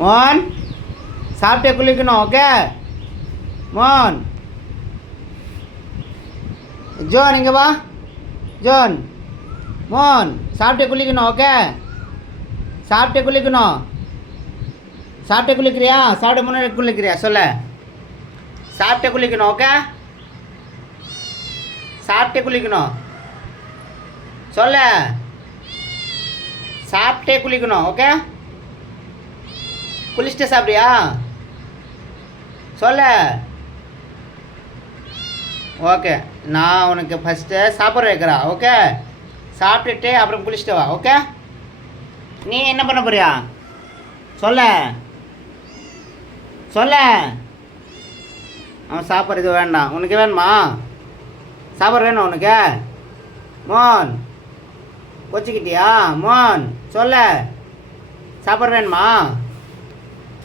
மோன் சாப்பிட்டே குளிக்கணும். ஓகே மோன். ஜோன் இங்கே வா. ஜோன் மோன் சாப்பிட்டே குளிக்கணும். ஓகே சாப்பிட்டே குளிக்கணும். சாப்பிட்டே குளிக்கிறியா? சாப்பிட்ட முன்னாடி குளிக்கிறியா? சொல்ல. சாப்பிட்டே குளிக்கணும். ஓகே சாப்பிட்டே குளிக்கணும். சொல்ல. சாப்பிட்டே குளிக்கணும். ஓகே குளிச்சுட்டே சாப்பிடுறியா? சொல்ல. ஓகே நான் உனக்கு ஃபஸ்ட்டு சாப்பிட்ற வைக்கிறேன். ஓகே சாப்பிட்டுட்டு அப்புறம் குளிச்சுட்டு வா. ஓகே நீ என்ன பண்ண போறியா? சொல்ல. சொல்ல. அவன் சாப்பிட்றது வேண்டாம். உனக்கு வேணுமா? சாப்பாடு வேணும் உனக்கு? மோன் கொச்சிக்கிட்டியா? மோன் சொல்ல. சாப்பாடு வேணுமா?